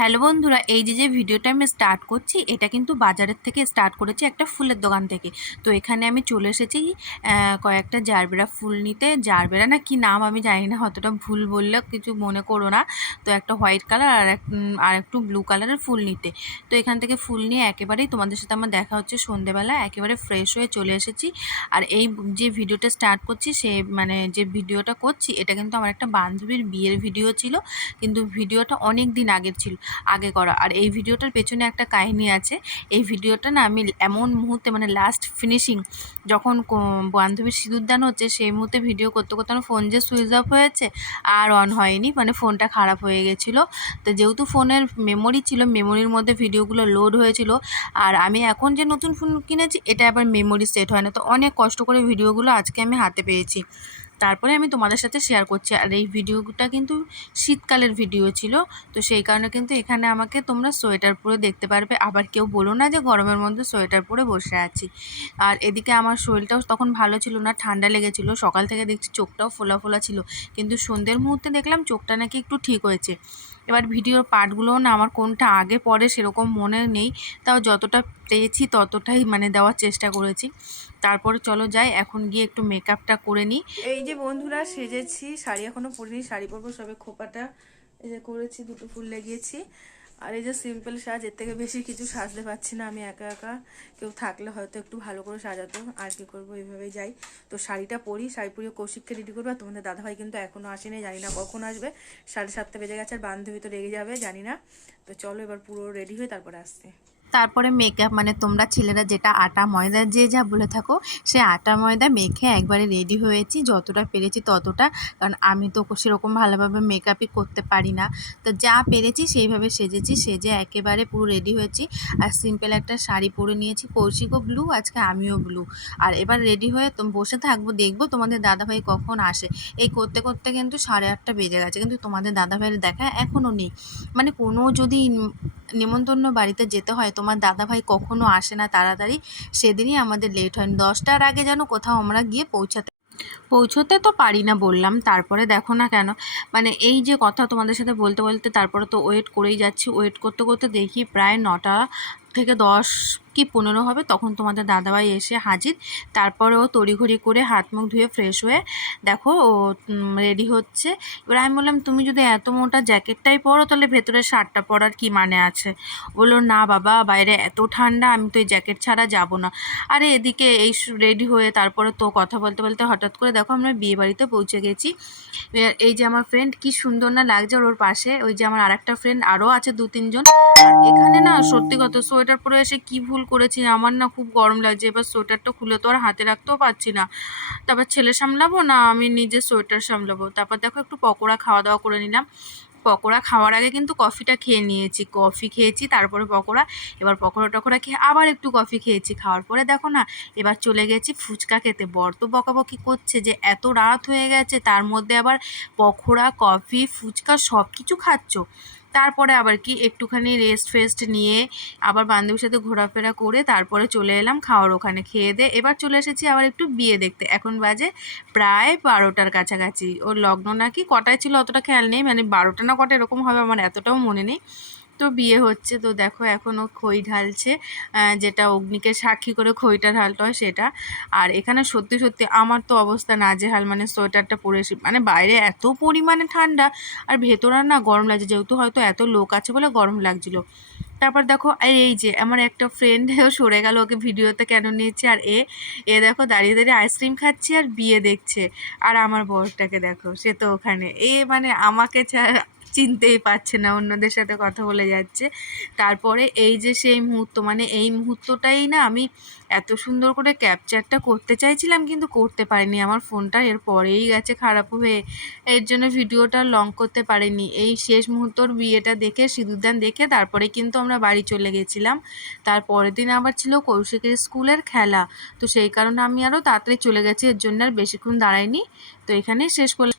Hello বন্ধুরা, এই যে ভিডিওটা আমি স্টার্ট করছি এটা কিন্তু বাজারের থেকে স্টার্ট করেছি, একটা ফুলের দোকান থেকে। তো এখানে আমি চলে এসেছি কয়েকটা জারবেরা ফুল নিতে। জারবেরা না কি নাম আমি জানি না, অতটা ভুল বললে কিছু মনে করো না। তো একটা হোয়াইট কালার আর একটু ব্লু কালারের ফুল নিতে। তো এখান থেকে ফুল নিয়ে একেবারেই তোমাদের সাথে আমার দেখা হচ্ছে সন্ধেবেলা, একেবারে ফ্রেশ হয়ে চলে এসেছি। আর এই যে ভিডিওটা স্টার্ট করছি সে মানে যে ভিডিওটা করছি এটা কিন্তু আমার একটা বান্ধবীর বিয়ের ভিডিও ছিল, কিন্তু ভিডিওটা অনেক দিন আগের ছিল, আগে করা। আর এই ভিডিওটার পেছনে একটা কাহিনী আছে। এই ভিডিওটা না আমি এমন মুহূর্তে মানে লাস্ট ফিনিশিং যখন বান্ধবীর সিঁদুরদান হচ্ছে সেই মুহূর্তে ভিডিও করতে করতে আমার ফোন যে সুইচ অফ হয়েছে আর অন হয়নি, মানে ফোনটা খারাপ হয়ে গেছিলো। তো যেহেতু ফোনের মেমোরি ছিল, মেমোরির মধ্যে ভিডিওগুলো লোড হয়েছিল। আর আমি এখন যে নতুন ফোন কিনেছি এটা আবার মেমোরি সেট হয় না, তো অনেক কষ্ট করে ভিডিওগুলো আজকে আমি হাতে পেয়েছি, তারপরে আমি তোমাদের সাথে শেয়ার করছি। আর এই ভিডিওটা কিন্তু শীতকালের ভিডিও ছিল, তো সেই কারণে কিন্তু এখানে আমাকে তোমরা সোয়েটার পরে দেখতে পারবে। আবার কেউ বলো না যে গরমের মধ্যে সোয়েটার পরে বসে আছি। আর এদিকে আমার শরীরটাও তখন ভালো ছিল না, ঠান্ডা লেগেছিল। সকাল থেকে দেখছি চোখটাও ফোলা ফোলা ছিল, কিন্তু সন্ধ্যের মুহূর্তে দেখলাম চোখটা নাকি একটু ঠিক হয়েছে। এবার ভিডিওর পার্টগুলোও না আমার কোনটা আগে পরে সেরকম মনে নেই, তাও যতটা পেয়েছি ততটাই মানে দেওয়ার চেষ্টা করেছি। তারপরে চলো যাই, এখন গিয়ে একটু মেকআপটা করে নিই। এই যে বন্ধুরা সেজেছি, শাড়ি এখনো পরিনি, শাড়ি পরবো সবে। খোপাটা এই যে করেছি, দুটো ফুল লাগিয়েছি। আর এই যে সিম্পল সাজ, এর থেকে বেশি কিছু সাজতে পারছি না আমি একা একা। কেউ থাকলে হয়তো একটু ভালো করে সাজাতো, আর কি করবো, এইভাবেই যাই। তো শাড়িটা পরি, শাড়ি পরিয়ে কৌশিককে রেডি করবো। আর তোমাদের দাদাভাই কিন্তু এখনো আসেনি, জানি না কখন আসবে। 7:30 বেজে গেছে, আর বান্ধবী তো রেগে যাবে জানি না। তো চলো এবার পুরো রেডি হয়ে তারপরে আসছি। তারপরে মেকআপ মানে তোমরা ছেলেরা যেটা আটা ময়দা যে যা বলে থাকো, সে আটা ময়দা মেখে একবারে রেডি হয়েছি, যতটা পেরেছি ততটা। কারণ আমি তো সেরকম ভালোভাবে মেকআপই করতে পারি না, তো যা পেরেছি সেইভাবে সেজেছি। সেজে একেবারে পুরো রেডি হয়েছি। আর সিম্পল একটা শাড়ি পরে নিয়েছি, কৌশিকও ব্লু, আজকে আমিও ব্লু। আর এবার রেডি হয়ে বসে থাকবো, দেখবো তোমাদের দাদাভাই কখন আসে। এই করতে করতে কিন্তু 8:30 বেজে গেছে, কিন্তু তোমাদের দাদাভাইয়ের দেখা এখনও নেই। মানে কোনো যদি নিমন্ত্রণ বাড়িতে যেতে হয়, তোমার দাদাভাই কখনো আসে না তাড়াতাড়ি, সেদিনই আমাদের লেট হয়। 10টার আগে যেন কোথাও আমরা গিয়ে পৌঁছতে তো পারি না বললাম। তারপরে দেখো না কেন, মানে এই যে কথা তোমাদের সাথে বলতে বলতে তারপরে তো ওয়েট করেই যাচ্ছি। ওয়েট করতে করতে দেখি প্রায় 9টা থেকে 10 কি 15 হবে, তখন তোমাদের দাদাভাই এসে হাজির। তারপরে ও তড়িঘড়ি করে হাত মুখ ধুয়ে ফ্রেশ হয়ে দেখো ও রেডি হচ্ছে। এবার আমি বললাম, তুমি যদি এত মোটা জ্যাকেটটাই পরো তাহলে ভেতরে শার্টটা পরার কি মানে আছে? বললো, না বাবা, বাইরে এত ঠান্ডা, আমি তো এই জ্যাকেট ছাড়া যাব না। আরে এদিকে এই রেডি হয়ে তারপরে তো কথা বলতে বলতে হঠাৎ করে দেখো আমরা বিয়ে বাড়িতে পৌঁছে গেছি। এই যে আমার ফ্রেন্ড, কি সুন্দর না লাগছে ওর পাশে। ওই যে আমার আরেকটা ফ্রেন্ড আরও আছে 2-3 জন। আর এখানে না সত্যি কথা, সোয়েটার পরে এসে কি ভুল করেছি, আমার না খুব গরম লাগছে। এবার সোয়েটারটা খুলে তো আর হাতে রাখতেও পারছি না। তারপর ছেলে সামলাবো না আমি নিজে সোয়েটার সামলাবো। তারপর দেখো একটু পকোড়া খাওয়া দাওয়া করে নিলাম। পকোড়া খাওয়ার আগে কিন্তু কফিটা খেয়ে নিয়েছি, কফি খেয়েছি তারপরে পকোড়া। এবার পকোড়া টকোড়া খেয়ে আবার একটু কফি খেয়েছি। খাওয়ার পরে দেখো না এবার চলে গেছি ফুচকা খেতে। বর তো বকাবকি করছে যে এত রাত হয়ে গেছে, তার মধ্যে আবার পকোড়া, কফি, ফুচকা সব কিছু খাচ্ছ। তারপরে আবার কি একটুখানি রেস্ট ফেস্ট নিয়ে আবার বান্ধবীর সাথে ঘোরাফেরা করে তারপরে চলে এলাম খাওয়ার ওখানে। খেয়ে দিয়ে এবার চলে এসেছি আবার একটু বিয়ে দেখতে। এখন বাজে প্রায় 12টার কাছাকাছি। ওর লগ্ন নাকি কটায় ছিল অতটা খেয়াল নেই, মানে 12টা না কটা এরকম হবে, আমার এতটাও মনে নেই। তো বিয়ে হচ্ছে, তো দেখো এখন ও খই ঢালছে, যেটা অগ্নিকে সাক্ষী করে খইটা ঢালতে হয় সেটা। আর এখানে সত্যি সত্যি আমার তো অবস্থা নাজেহাল, মানে সোয়েটারটা পরে এসে মানে বাইরে এত পরিমাণে ঠান্ডা, আর ভেতর আর না গরম লাগছে, যেহেতু হয়তো এত লোক আছে বলে গরম লাগছিল। তারপর দেখো এই যে আমার একটা ফ্রেন্ড সরে গেল, ওকে ভিডিওতে কেন নিয়েছে। আর এ দেখো দাঁড়িয়ে দাঁড়িয়ে আইসক্রিম খাচ্ছে আর বিয়ে দেখছে। আর আমার বরটাকে দেখো, সে তো ওখানে মানে আমাকে চিনতেই পারছে না, অন্যদের সাথে কথা বলে যাচ্ছে। তারপরে এই যে সেই মুহূর্ত, মানে এই মুহূর্তটাই না আমি এত সুন্দর করে ক্যাপচারটা করতে চাইছিলাম, কিন্তু করতে পারিনি। আমার ফোনটা এর পরেই গেছে খারাপ হয়ে, এর জন্য ভিডিওটা লং করতে পারিনি। এই শেষ মুহূর্তর বিয়েটা দেখে, সিঁদুরদান দেখে তারপরে কিন্তু আমরা বাড়ি চলে গেছিলাম। তারপরের দিন আবার ছিল কৌশিকের স্কুলের খেলা, তো সেই কারণে আমি আরও তাড়াতাড়ি চলে গেছি, এর জন্য আর বেশিক্ষণ দাঁড়াইনি। তো এখানেই শেষ করলাম।